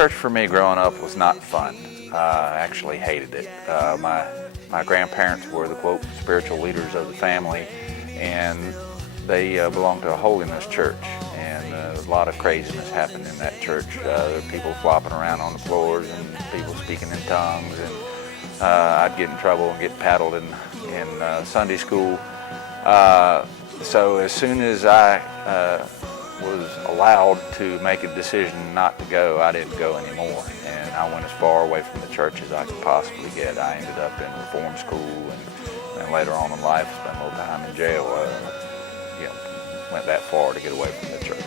Church for me growing up was not fun. I actually hated it. My grandparents were the, quote, spiritual leaders of the family, and they belonged to a holiness church, and a lot of craziness happened in that church. There were people flopping around on the floors and people speaking in tongues, and I'd get in trouble and get paddled in Sunday school. So as soon as I was allowed to make a decision not to go, I didn't go anymore, and I went as far away from the church as I could possibly get. I ended up in reform school, and later on in life spent a little time in jail. Went that far to get away from the church.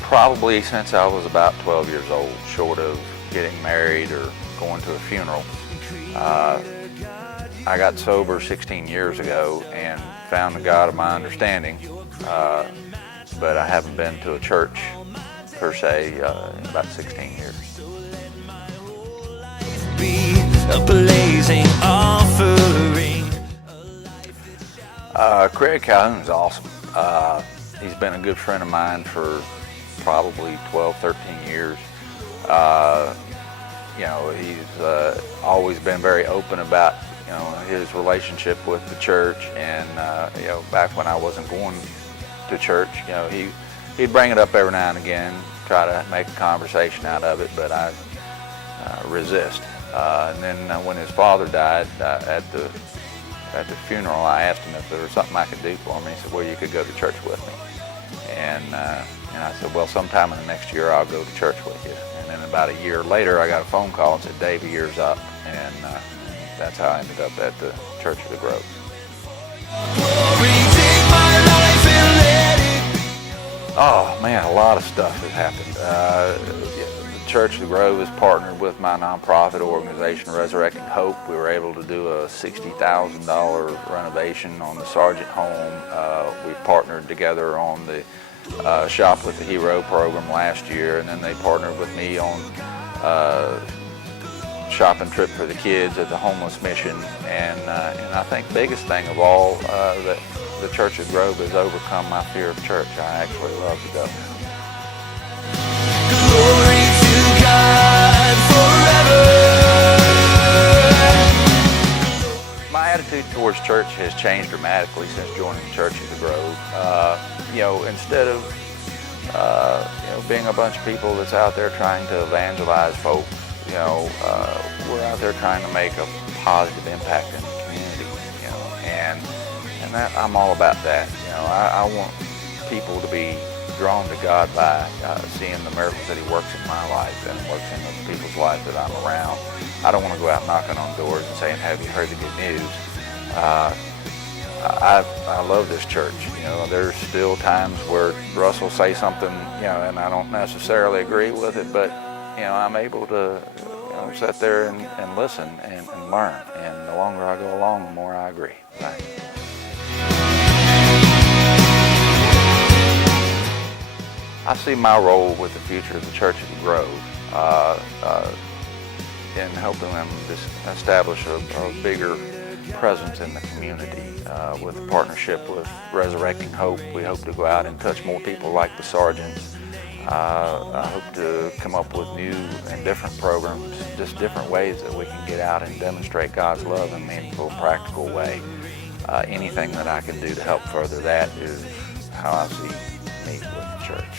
Probably since I was about 12 years old, short of getting married or going to a funeral. I got sober 16 years ago and found the God of my understanding, but I haven't been to a church per se in about 16 years. Crewey Calhoun's awesome. He's been a good friend of mine for probably 12, 13 years. He's always been very open about his relationship with the church, and back when I wasn't going to church, he'd bring it up every now and again, try to make a conversation out of it, but I resist. And then when his father died at the funeral, I asked him if there was something I could do for him. He said, well, you could go to church with me. And I said, well, sometime in the next year I'll go to church with you. And then about a year later I got a phone call and said, Dave, your year's up. And that's how I ended up at the Church of the Grove. Oh man, a lot of stuff has happened. The Church of the Grove is partnered with my nonprofit organization, Resurrecting Hope. We were able to do a $60,000 renovation on the Sergeant home. We partnered together on the Shop with the Hero program last year, and then they partnered with me on shopping trip for the kids at the homeless mission. And I think the biggest thing of all, that the Church of the Grove has overcome my fear of church. I actually love to go. Glory to God forever. My attitude towards church has changed dramatically since joining the Church of the Grove. Instead of being a bunch of people that's out there trying to evangelize folks, we're out there trying to make a positive impact in the community, and that, I'm all about that. I want people to be drawn to God by seeing the miracles that He works in my life and works in the people's lives that I'm around. I don't want to go out knocking on doors and saying, have you heard the good news? I love this church. There's still times where Russ will say something, and I don't necessarily agree with it, but I'm able to sit there and listen and learn. And the longer I go along, the more I agree. Right? I see my role with the future of the Church of the Grove in helping them establish a bigger presence in the community. With a partnership with Resurrecting Hope, we hope to go out and touch more people like the Sergeants. I hope to come up with new and different programs, just different ways that we can get out and demonstrate God's love in a meaningful, practical way. Anything that I can do to help further that is how I see me with the church.